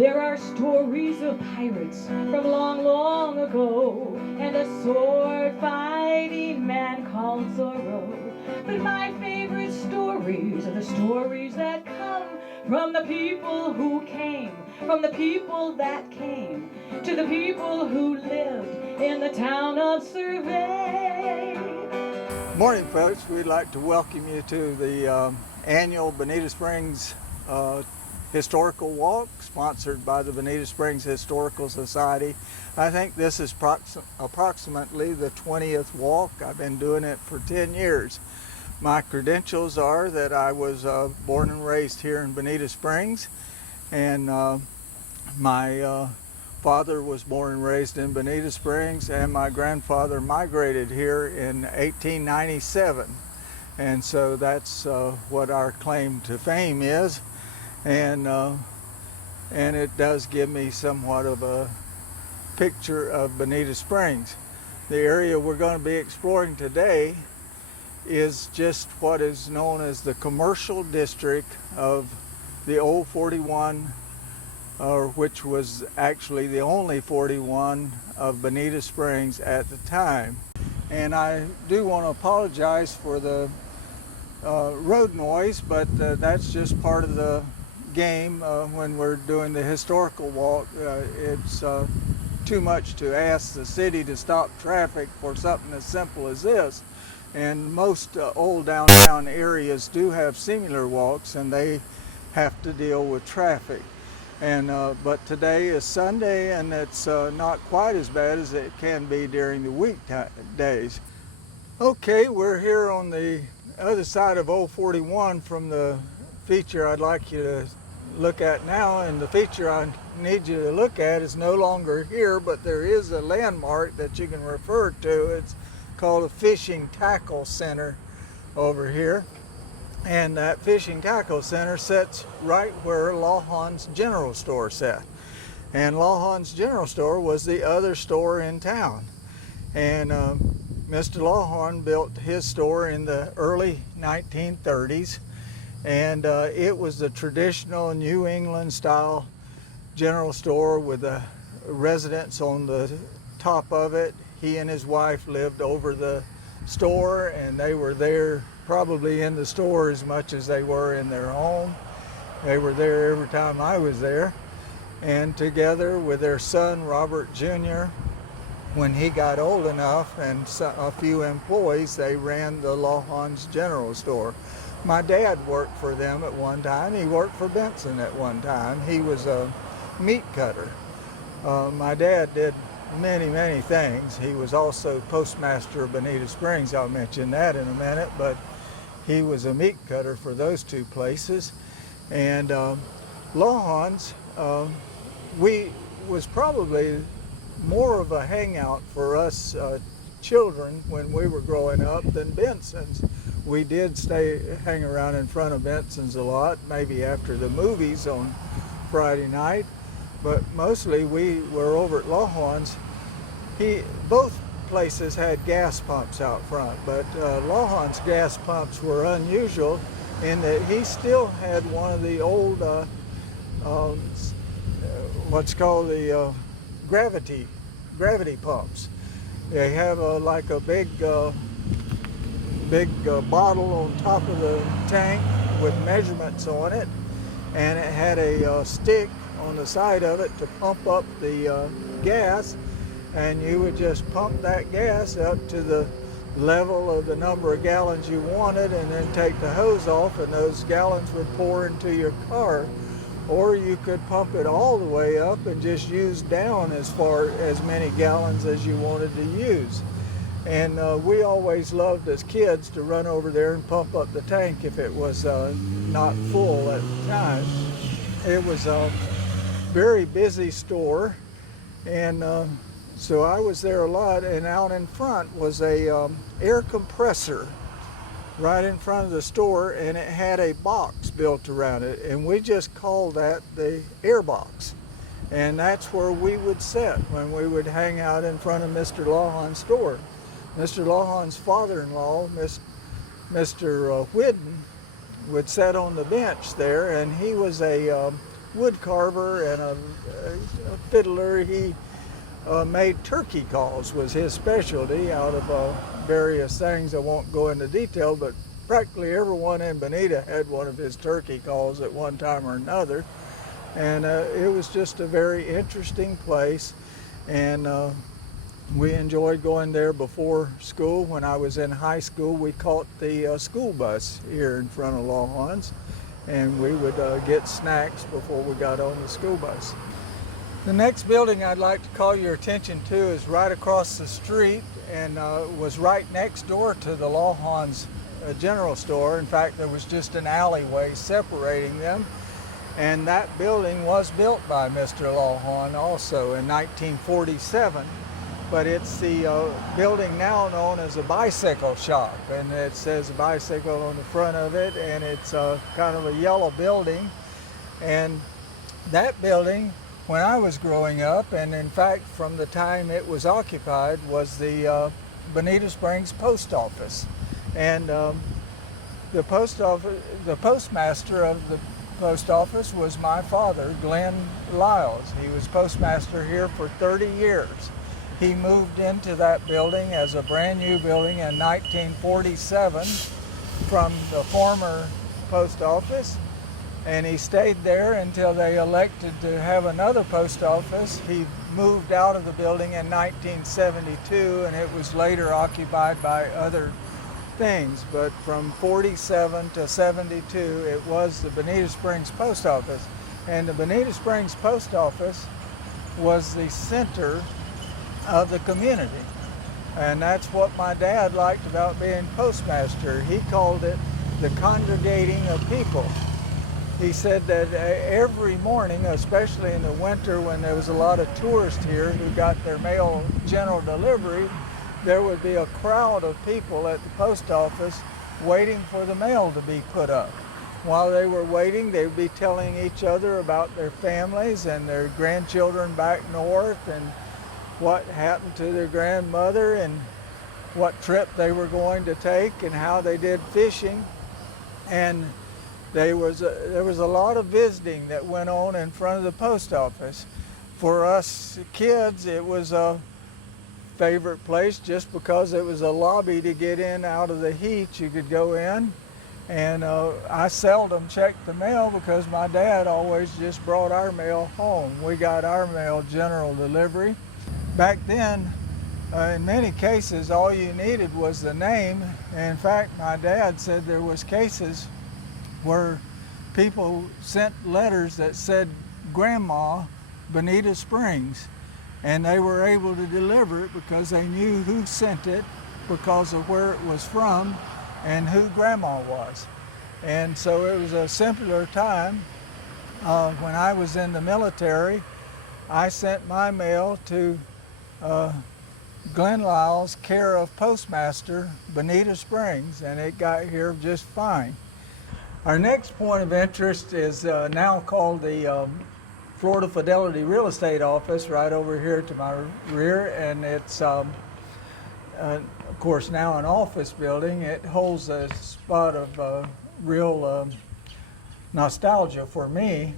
There are stories of pirates from long, long ago, and a sword-fighting man called Zorro. But my favorite stories are the stories that come from the people who came, from the people that came, to the people who lived in the town of Survey. Morning, folks. We'd like to welcome you to the annual Bonita Springs Historical Walk, sponsored by the Bonita Springs Historical Society. I think this is approximately the 20th walk. I've been doing it for 10 years. My credentials are that I was born and raised here in Bonita Springs, and my father was born and raised in Bonita Springs, and my grandfather migrated here in 1897. And so that's what our claim to fame is. And it does give me somewhat of a picture of Bonita Springs. The area we're going to be exploring today is just what is known as the commercial district of the old 41, which was actually the only 41 of Bonita Springs at the time. And I do want to apologize for the road noise, but that's just part of the game when we're doing the historical walk. It's too much to ask the city to stop traffic for something as simple as this. And most old downtown areas do have similar walks, and they have to deal with traffic. And but today is Sunday, and it's not quite as bad as it can be during the weekdays. Okay, we're here on the other side of Old 41 from the feature I'd like you to look at now, and the feature I need you to look at is no longer here, but there is a landmark that you can refer to. It's called a Fishing Tackle Center over here, and that Fishing Tackle Center sits right where Lawhon's General Store sat. And Lawhon's General Store was the other store in town, and Mr. Lawhon built his store in the early 1930s, and it was the traditional New England style general store with a residence on the top of it. He and his wife lived over the store, and they were there probably in the store as much as they were in their home. They were there every time I was there, and together with their son Robert Jr., when he got old enough, and a few employees, they ran the Lawhon's General Store. My dad worked for them at one time. He worked for Benson at one time. He was a meat cutter. My dad did many things. He was also postmaster of Bonita Springs. I'll mention that in a minute, but he was a meat cutter for those two places. And Lawhon's was probably more of a hangout for us children when we were growing up than Benson's. We did hang around in front of Benson's a lot, maybe after the movies on Friday night, but mostly we were over at Lawhon's. Both places had gas pumps out front, but Lawhon's gas pumps were unusual in that he still had one of the old what's called the gravity pumps. They have like a big bottle on top of the tank with measurements on it, and it had a stick on the side of it to pump up the gas, and you would just pump that gas up to the level of the number of gallons you wanted, and then take the hose off, and those gallons would pour into your car. Or you could pump it all the way up and just use down as many gallons as you wanted to use. And we always loved as kids to run over there and pump up the tank if it was not full at the time. It was a very busy store, and so I was there a lot. And out in front was a air compressor right in front of the store, and it had a box built around it, and we just called that the air box. And that's where we would sit when we would hang out in front of Mr. Lawhon's store. Mr. Lawhon's father-in-law, Mr. Whidden, would sit on the bench there, and he was a wood carver and a fiddler. He made turkey calls, was his specialty, out of various things. I won't go into detail, but practically everyone in Bonita had one of his turkey calls at one time or another. And it was just a very interesting place, and we enjoyed going there before school. When I was in high school, we caught the school bus here in front of Lawhorns, and we would get snacks before we got on the school bus. The next building I'd like to call your attention to is right across the street, and was right next door to the Lawhorns general store. In fact, there was just an alleyway separating them. And that building was built by Mr. Lawhorn also in 1947, but it's the building now known as a bicycle shop, and it says bicycle on the front of it, and it's kind of a yellow building. And that building, when I was growing up, and in fact from the time it was occupied, was the Bonita Springs post office. And the postmaster of the post office was my father, Glenn Liles. He was postmaster here for 30 years. He moved into that building as a brand new building in 1947 from the former post office, and he stayed there until they elected to have another post office. He moved out of the building in 1972, and it was later occupied by other things, but from 47 to 72 it was the Bonita Springs post office, and the Bonita Springs post office was the center of the community, and that's what my dad liked about being postmaster. He called it the congregating of people. He said that every morning, especially in the winter when there was a lot of tourists here who got their mail general delivery, there would be a crowd of people at the post office waiting for the mail to be put up. While they were waiting, they would be telling each other about their families and their grandchildren back north, and what happened to their grandmother, and what trip they were going to take, and how they did fishing. And there was a lot of visiting that went on in front of the post office. For us kids, it was a favorite place just because it was a lobby to get in out of the heat. You could go in, and I seldom checked the mail because my dad always just brought our mail home. We got our mail general delivery. Back then, in many cases, all you needed was the name. In fact, my dad said there was cases where people sent letters that said Grandma, Bonita Springs, and they were able to deliver it because they knew who sent it because of where it was from and who Grandma was. And so it was a simpler time. When I was in the military, I sent my mail to Glenn Liles, care of postmaster, Bonita Springs, and it got here just fine. Our next point of interest is now called the Florida Fidelity Real Estate Office, right over here to my rear, and it's of course now an office building. It holds a spot of real nostalgia for me,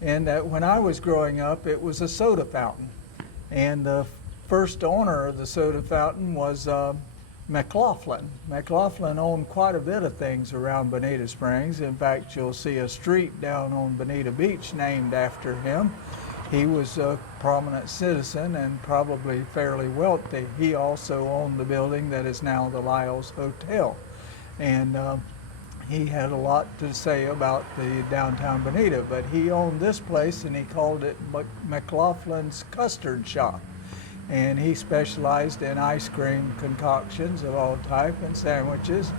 in that when I was growing up it was a soda fountain, and the first owner of the soda fountain was McLaughlin. McLaughlin owned quite a bit of things around Bonita Springs. In fact, you'll see a street down on Bonita Beach named after him. He was a prominent citizen and probably fairly wealthy. He also owned the building that is now the Liles Hotel. And he had a lot to say about the downtown Bonita, but he owned this place and he called it McLaughlin's Custard Shop. And he specialized in ice cream concoctions of all type and sandwiches.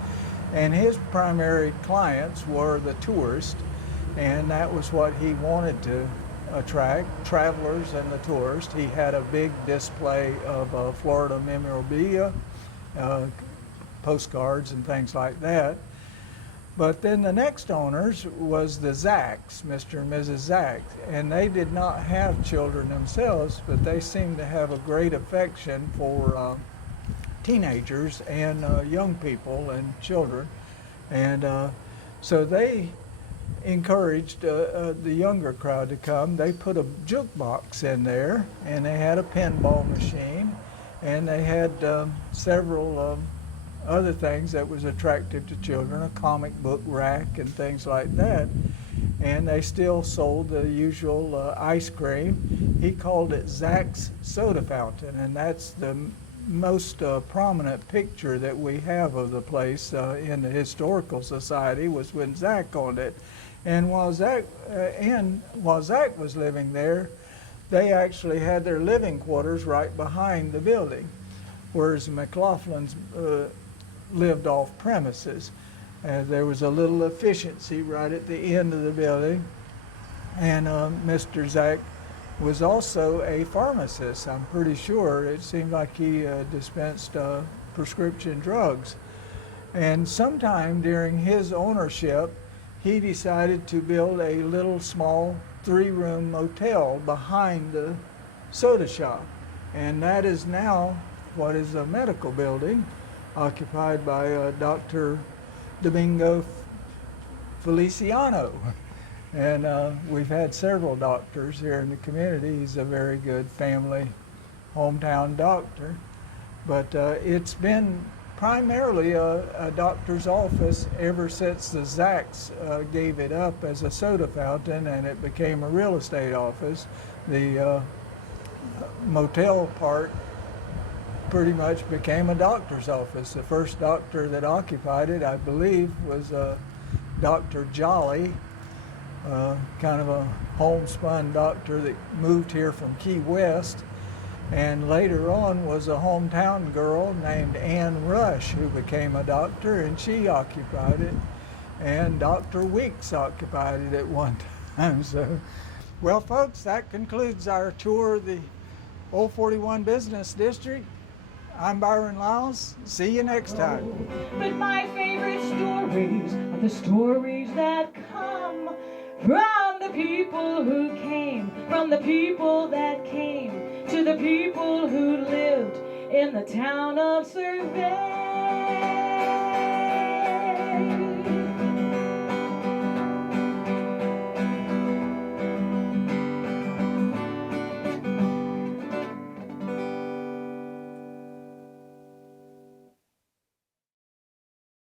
And his primary clients were the tourists, and that was what he wanted to attract, travelers and the tourists. He had a big display of Florida memorabilia, postcards and things like that. But then the next owners was the Zacks, Mr. and Mrs. Zack, and they did not have children themselves, but they seemed to have a great affection for teenagers and young people and children. And so they encouraged the younger crowd to come. They put a jukebox in there, and they had a pinball machine, and they had several other things that was attractive to children, a comic book rack and things like that. And they still sold the usual ice cream. He called it Zach's Soda Fountain, and that's the most prominent picture that we have of the place in the Historical Society was when Zach owned it. And while Zach was living there, they actually had their living quarters right behind the building, whereas McLaughlin's lived off premises. There was a little efficiency right at the end of the building, and Mr. Zach was also a pharmacist. I'm pretty sure it seemed like he dispensed prescription drugs. And sometime during his ownership, he decided to build a little small 3-room motel behind the soda shop. And that is now what is a medical building occupied by Dr. Domingo Feliciano. And we've had several doctors here in the community. He's a very good family hometown doctor. But it's been primarily a doctor's office ever since the Zacks gave it up as a soda fountain and it became a real estate office. The motel part pretty much became a doctor's office. The first doctor that occupied it, I believe, was Dr. Jolly, kind of a homespun doctor that moved here from Key West, and later on was a hometown girl named Ann Rush who became a doctor, and she occupied it, and Dr. Weeks occupied it at one time. So, well, folks, that concludes our tour of the Old 41 Business District. I'm Byron Liles. See you next time. But my favorite stories are the stories that come from the people who came, from the people that came, to the people who lived in the town of Survey.